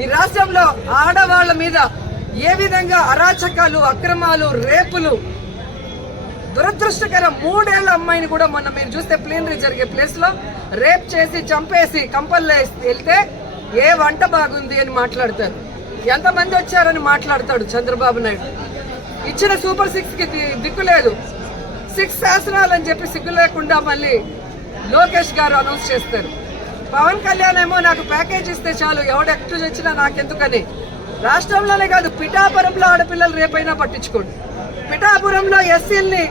ఈ రాష్ట్రంలో ఆడవాళ్ల మీద ఏ విధంగా అరాచకాలు, అక్రమాలు, రేపులు, దురదృష్టకరం 3 ఏళ్ల అమ్మాయిని కూడా మొన్న మీరు చూస్తే ప్లీనరీ జరిగే ప్లేస్ లో రేప్ చేసి చంపేసి కంపల్లో వెళ్తే ఏ వంట బాగుంది అని మాట్లాడతారు. ఎంతమంది వచ్చారని మాట్లాడతాడు చంద్రబాబు నాయుడు. ఇచ్చిన సూపర్ 6 కి దిక్కు లేదు. 6 శాసనాలు అని చెప్పి సిగ్గు లేకుండా మళ్ళీ లోకేష్ గారు అనౌన్స్ చేస్తారు. పవన్ కళ్యాణ్ ఏమో నాకు ప్యాకేజ్ ఇస్తే చాలు, ఎవడెక్టు వచ్చినా నాకెందుకని. రాష్ట్రంలోనే కాదు, పిఠాపురంలో ఆడపిల్లలు రేపైనా పట్టించుకోడు. పిఠాపురంలో ఎస్సీల్ని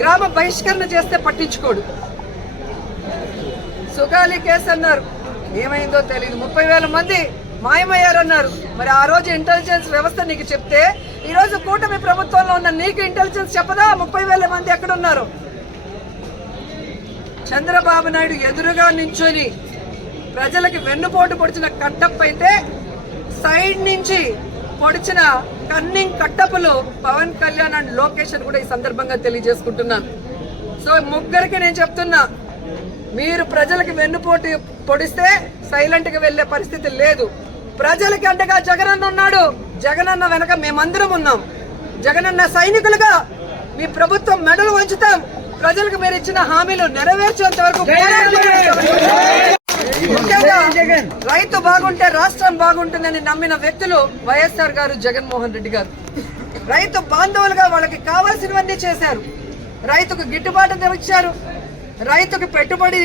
గ్రామ బహిష్కరణ చేస్తే పట్టించుకోడు. సుగాలి కేసు అన్నారు, ఏమైందో తెలియదు. 30,000 మంది మాయమయ్యారన్నారు. మరి ఆ రోజు ఇంటెలిజెన్స్ వ్యవస్థ నీకు చెప్తే ఈ రోజు కూటమి ప్రభుత్వంలో ఉన్న నీకు ఇంటెలిజెన్స్ చెప్పదా 30,000 మంది ఎక్కడున్నారు? చంద్రబాబు నాయుడు ఎదురుగా నించొని ప్రజలకి వెన్నుపోటు పొడిచిన కట్టప్ అయితే సైడ్ నుంచి పొడిచిన కన్నింగ్ కట్టపులు పవన్ కళ్యాణ్ అండ్ లోకేష్ అని కూడా ఈ సందర్భంగా తెలియజేసుకుంటున్నాను. సో ముగ్గురికి నేను చెప్తున్నా, మీరు ప్రజలకి వెన్నుపోటు పొడిస్తే సైలెంట్ గా వెళ్లే పరిస్థితి లేదు. ప్రజలకి అంటగా జగనన్న ఉన్నాడు. జగనన్న వెనక మేమందరం ఉన్నాం. జగనన్న సైనికులుగా మీ ప్రభుత్వం మెడలు వంచుతాం. ప్రజలకు మీరు ఇచ్చిన హామీలు నెరవేర్చేంత వరకు ముఖ్యంగా రైతు బాగుంటే రాష్ట్రం బాగుంటుందని నమ్మిన వ్యక్తులు వైఎస్ఆర్ గారు, జగన్మోహన్ రెడ్డి గారు. రైతు బాంధవులుగా వాళ్ళకి కావాల్సినవన్నీ చేశారు. రైతుకు గిట్టుబాటు ధర ఇచ్చారు. రైతుకు పెట్టుబడి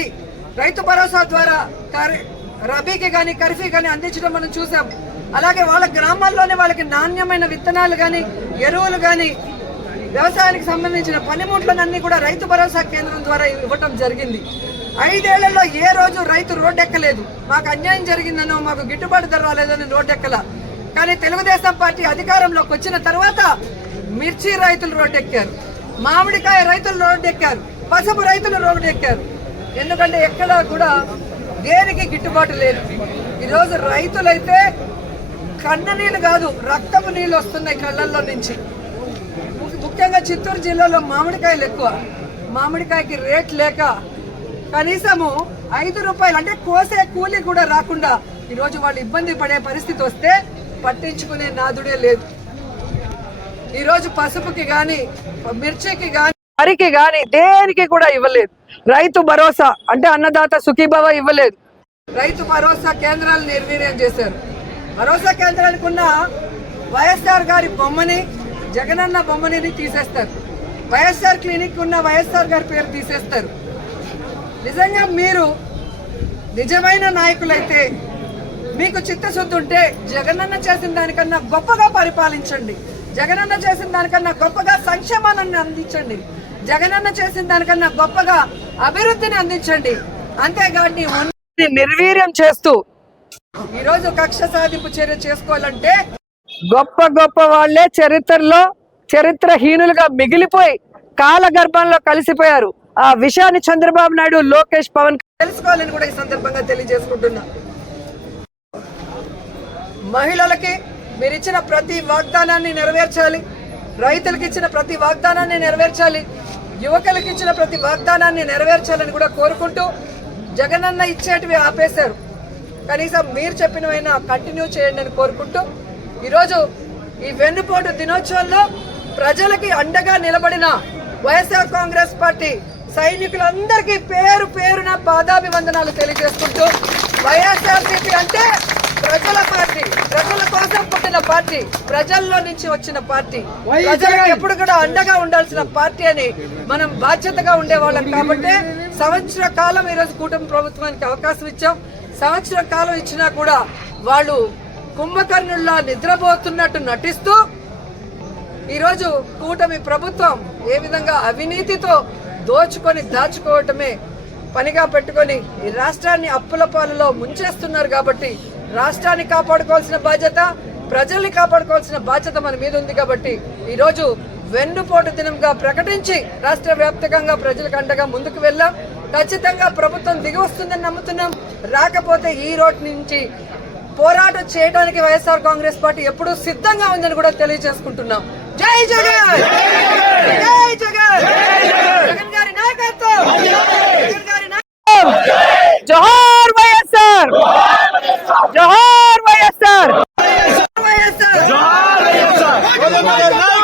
రైతు భరోసా ద్వారా రబీకి గాని ఖరీఫ్కి గాని అందించడం మనం చూసాం. అలాగే వాళ్ళ గ్రామాల్లోనే వాళ్ళకి నాణ్యమైన విత్తనాలు గాని, ఎరువులు గాని, వ్యవసాయానికి సంబంధించిన పనిముట్లనన్నీ కూడా రైతు భరోసా కేంద్రం ద్వారా ఇవ్వటం జరిగింది. 5 ఏళ్లలో ఏ రోజు రైతు రోడ్డెక్కలేదు. మాకు అన్యాయం జరిగిందనో, మాకు గిట్టుబాటు ధర రాలేదని రోడ్డెక్కల. కానీ తెలుగుదేశం పార్టీ అధికారంలోకి వచ్చిన తర్వాత మిర్చి రైతులు రోడ్డెక్కారు, మామిడికాయ రైతులు రోడ్డెక్కారు, పసుపు రైతులు రోడ్డెక్కారు. ఎందుకంటే ఎక్కడ కూడా దేనికి గిట్టుబాటు లేదు. ఈరోజు రైతులైతే కన్న నీళ్లు కాదు, రక్తపు నీళ్లు వస్తున్నాయి కళ్ళల్లో నుంచి. ముఖ్యంగా చిత్తూరు జిల్లాలో మామిడికాయలు ఎక్కువ. మామిడికాయకి రేట్ లేక కనీసము 5 రూపాయలు అంటే కోసే కూలీ కూడా రాకుండా ఈరోజు వాళ్ళు ఇబ్బంది పడే పరిస్థితి వస్తే పట్టించుకునే నాదుడే లేదు. ఈరోజు పసుపుకి గాని, మిర్చికి గాని, వరికి గాని దేనికి కూడా ఇవ్వలేదు. రైతు భరోసా అంటే అన్నదాత సుఖీభవ ఇవ్వలేదు. రైతు భరోసా కేంద్రాలు నిర్వీర్యం చేశారు. భరోసా కేంద్రానికి ఉన్న వైఎస్ఆర్ గారి బొమ్మని, జగనన్న బొమ్మని తీసేస్తారు. వైఎస్ఆర్ క్లినిక్ ఉన్న వైఎస్ఆర్ గారి పేరు తీసేస్తారు. నిజంగా మీరు నిజమైన నాయకులైతే, మీకు చిత్తశుద్ధి ఉంటే జగనన్న చేసిన దానికన్నా గొప్పగా పరిపాలించండి. జగనన్న చేసిన దానికన్నా గొప్పగా సంక్షేమాన్ని అందించండి. జగనన్న చేసిన దానికన్నా గొప్పగా అభివృద్ధిని అందించండి. అంతేగాని నిర్వీర్యం చేస్తూ ఈరోజు కక్ష సాధింపు చర్య చేసుకోవాలంటే గొప్ప గొప్ప వాళ్లే చరిత్రలో చరిత్రహీనులుగా మిగిలిపోయి కాలగర్భంలో కలిసిపోయారు. ఆ విషయాన్ని చంద్రబాబు నాయుడు, లోకేష్, పవన్ తెలుసుకోవాలని కూడా ఈ సందర్భంగా తెలియజేసుకుంటున్నా. మహిళలకి మీరు ఇచ్చిన ప్రతి వాగ్దానాన్ని నెరవేర్చాలి. రైతులకు ఇచ్చిన ప్రతి వాగ్దానాన్ని నెరవేర్చాలి. యువకులకు ఇచ్చిన ప్రతి వాగ్దానాన్ని నెరవేర్చాలని కూడా కోరుకుంటూ, జగనన్న ఇచ్చేటివి ఆపేశారు. కనీసం మీరు చెప్పినవైనా కంటిన్యూ చేయండి అని కోరుకుంటూ, ఈరోజు ఈ వెన్నుపోటు దినోత్సవంలో ప్రజలకి అండగా నిలబడిన వైఎస్ఆర్ కాంగ్రెస్ పార్టీ సైనికులందరికీ పేరు పేరున పాదాభివందనాలు తెలియజేసుకుంటూ, వైఎస్ఆర్సీపీ అంటే ప్రజల పార్టీ, ప్రజల కోసం పుట్టిన పార్టీ, ప్రజల్లో నుంచి వచ్చిన పార్టీ, ప్రజలకు ఎప్పుడు కూడా అండగా ఉండాల్సిన పార్టీ అని మనం బాధ్యతగా ఉండేవాళ్ళం. కాబట్టి సంవత్సర కాలం ఈరోజు కూటమి ప్రభుత్వానికి అవకాశం ఇచ్చాం. సంవత్సర కాలం ఇచ్చినా కూడా వాళ్ళు కుంభకర్ణుల్లా నిద్రపోతున్నట్టు నటిస్తూ ఈరోజు కూటమి ప్రభుత్వం ఏ విధంగా అవినీతితో దోచుకొని దాచుకోవటమే పనిగా పెట్టుకొని ఈ రాష్ట్రాన్ని అప్పుల పాలలో ముంచేస్తున్నారు. కాబట్టి రాష్ట్రాన్ని కాపాడుకోవాల్సిన బాధ్యత, ప్రజల్ని కాపాడుకోవాల్సిన బాధ్యత మన మీద ఉంది. కాబట్టి ఈరోజు వెన్నుపోటు దినంగా ప్రకటించి రాష్ట్ర వ్యాప్తంగా ప్రజలకు అండగా ముందుకు వెళ్ళాం. ఖచ్చితంగా ప్రభుత్వం దిగి వస్తుందని నమ్ముతున్నాం. రాకపోతే ఈ రోడ్ నుంచి పోరాటం చేయడానికి వైఎస్ఆర్ కాంగ్రెస్ పార్టీ ఎప్పుడూ సిద్ధంగా ఉందని కూడా తెలియజేసుకుంటున్నాం. జై జగన్, జై జగన్, జగన్ గారి నాయకత్వం, జగన్ గారి నాయకత్వం. జోహార్ వైఎస్ఆర్, జోహార్ వైఎస్ఆర్. రాజన్న గారి